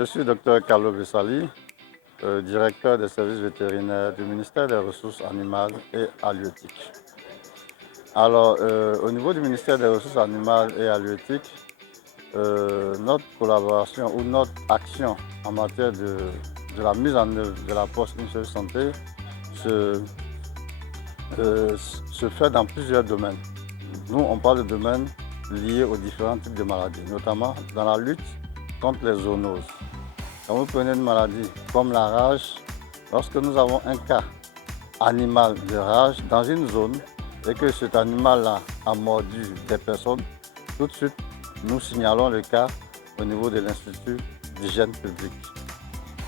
Je suis Dr Carlo Vessali, directeur des services vétérinaires du ministère des Ressources animales et halieutiques. Alors, au niveau du ministère des Ressources animales et halieutiques, notre collaboration ou notre action en matière de la mise en œuvre de la poste Une Seule Santé se fait dans plusieurs domaines. Nous, on parle de domaines liés aux différents types de maladies, notamment dans la lutte contre les zoonoses. Quand vous prenez une maladie comme la rage, lorsque nous avons un cas animal de rage dans une zone et que cet animal-là a mordu des personnes, tout de suite, nous signalons le cas au niveau de l'Institut d'hygiène publique.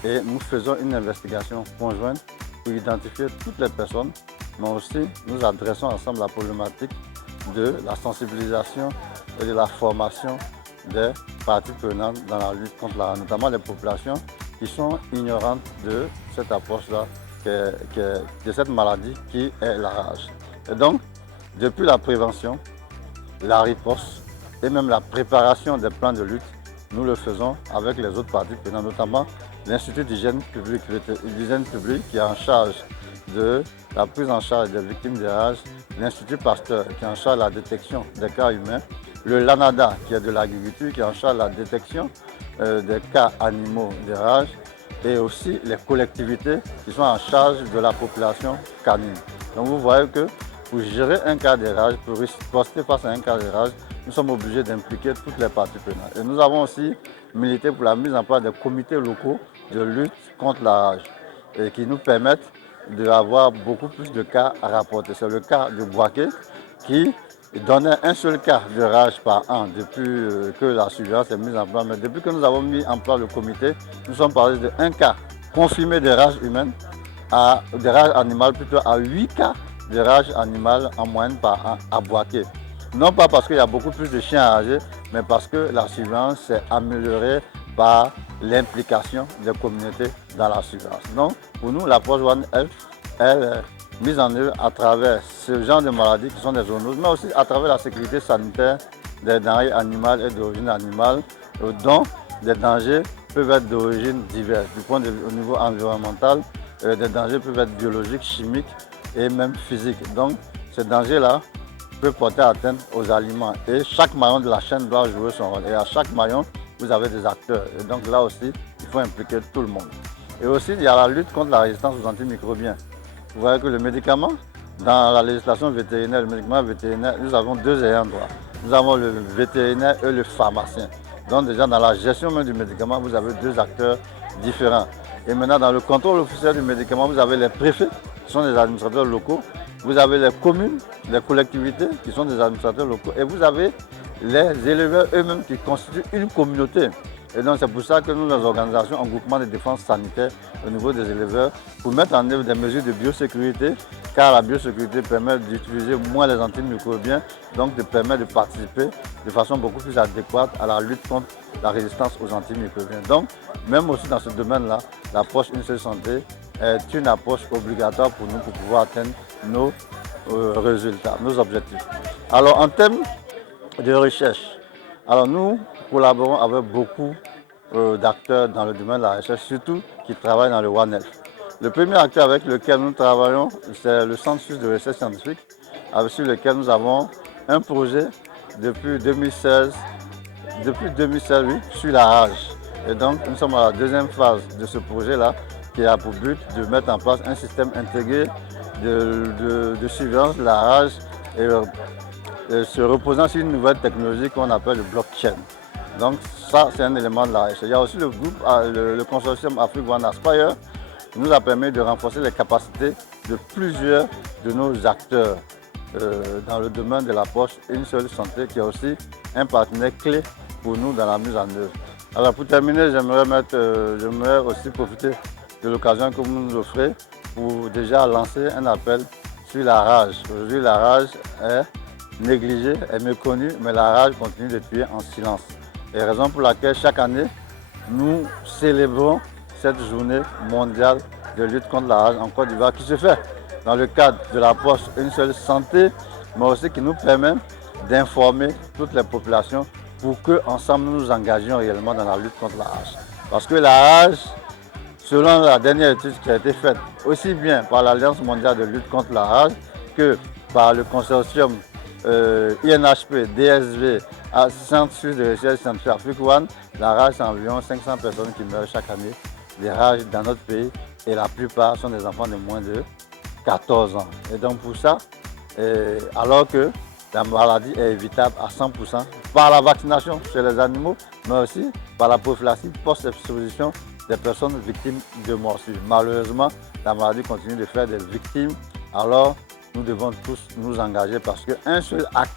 Et nous faisons une investigation conjointe pour identifier toutes les personnes, mais aussi nous adressons ensemble la problématique de la sensibilisation et de la formation des parties prenantes dans la lutte contre la rage, notamment les populations qui sont ignorantes de cette approche-là, de cette maladie qui est la rage. Et donc, depuis la prévention, la riposte et même la préparation des plans de lutte, nous le faisons avec les autres parties prenantes, notamment l'Institut d'hygiène publique qui est en charge de la prise en charge des victimes de rage, l'Institut Pasteur qui est en charge de la détection des cas humains, le LANADA qui est de l'agriculture qui est en charge de la détection des cas animaux de rage et aussi les collectivités qui sont en charge de la population canine. Donc vous voyez que pour gérer un cas de rage, pour riposter face à un cas de rage, nous sommes obligés d'impliquer toutes les parties prenantes. Et nous avons aussi milité pour la mise en place des comités locaux de lutte contre la rage et qui nous permettent d'avoir beaucoup plus de cas à rapporter. C'est le cas de Boaké qui donnait un seul cas de rage par an depuis que la surveillance est mise en place. Mais depuis que nous avons mis en place le comité, nous sommes passés de 1 cas confirmé de rage humaine, de rage animale plutôt, à 8 cas de rage animale en moyenne par an à Boaké. Non pas parce qu'il y a beaucoup plus de chiens à rager, mais parce que la surveillance s'est améliorée par l'implication des communautés dans la surveillance. Donc, pour nous, l'approche One Health, elle est mise en œuvre à travers ce genre de maladies qui sont des zoonoses, mais aussi à travers la sécurité sanitaire des denrées animales et d'origine animale, dont des dangers peuvent être d'origine diverse. Du point de vue au niveau environnemental, des dangers peuvent être biologiques, chimiques et même physiques. Donc, ces dangers-là peut porter atteinte aux aliments et chaque maillon de la chaîne doit jouer son rôle. Et à chaque maillon, vous avez des acteurs. Et donc là aussi, il faut impliquer tout le monde. Et aussi, il y a la lutte contre la résistance aux antimicrobiens. Vous voyez que le médicament, dans la législation vétérinaire, le médicament vétérinaire, nous avons 2 ayants droit. Nous avons le vétérinaire et le pharmacien. Donc déjà, dans la gestion même du médicament, vous avez 2 acteurs différents. Et maintenant, dans le contrôle officiel du médicament, vous avez les préfets, qui sont des administrateurs locaux. Vous avez les communes, les collectivités qui sont des administrateurs locaux et vous avez les éleveurs eux-mêmes qui constituent une communauté. Et donc c'est pour ça que nous, les organisations en groupement de défense sanitaire au niveau des éleveurs, pour mettre en œuvre des mesures de biosécurité, car la biosécurité permet d'utiliser moins les antimicrobiens, donc de permettre de participer de façon beaucoup plus adéquate à la lutte contre la résistance aux antimicrobiens. Donc, même aussi dans ce domaine-là, l'approche Une Seule Santé est une approche obligatoire pour nous pour pouvoir atteindre nos résultats, nos objectifs. Alors en termes de recherche, alors nous collaborons avec beaucoup d'acteurs dans le domaine de la recherche, surtout qui travaillent dans le One Health. Le premier acteur avec lequel nous travaillons, c'est le Centre suisse de recherche scientifique, sur lequel nous avons un projet depuis 2016, oui, sur la rage. Et donc nous sommes à la 2e phase de ce projet-là, qui a pour but de mettre en place un système intégré de surveillance de la rage et se reposant sur une nouvelle technologie qu'on appelle le blockchain. Donc ça, c'est un élément de la recherche. Il y a aussi le groupe, le consortium Afrique One Aspire, qui nous a permis de renforcer les capacités de plusieurs de nos acteurs dans le domaine de l'approche Une Seule Santé, qui est aussi un partenaire clé pour nous dans la mise en œuvre. Alors pour terminer, j'aimerais aussi profiter de l'occasion que vous nous offrez pour déjà lancer un appel sur la rage. Aujourd'hui, la rage est négligée, est méconnue, mais la rage continue de tuer en silence. Et raison pour laquelle chaque année, nous célébrons cette journée mondiale de lutte contre la rage en Côte d'Ivoire qui se fait dans le cadre de l'approche Une Seule Santé, mais aussi qui nous permet d'informer toutes les populations pour qu'ensemble nous nous engagions réellement dans la lutte contre la rage. Parce que la rage, selon la dernière étude qui a été faite aussi bien par l'Alliance mondiale de lutte contre la rage que par le consortium INHP, DSV, Centre suisse de recherche scientifique Afrique One, la rage, c'est environ 500 personnes qui meurent chaque année des rages dans notre pays et la plupart sont des enfants de moins de 14 ans. Et donc pour ça, alors que la maladie est évitable à 100% par la vaccination chez les animaux, mais aussi par la prophylaxie post-exposition des personnes victimes de morsures. Malheureusement, la maladie continue de faire des victimes, alors nous devons tous nous engager parce qu'un seul acte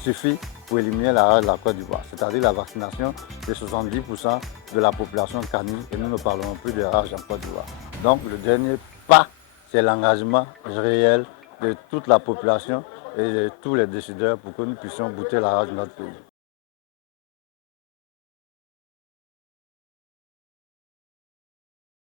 suffit pour éliminer la rage de la Côte d'Ivoire, c'est-à-dire la vaccination de 70% de la population canine et nous ne parlerons plus de rage en Côte d'Ivoire. Donc le dernier pas, c'est l'engagement réel de toute la population et de tous les décideurs pour que nous puissions bouter la rage de notre pays.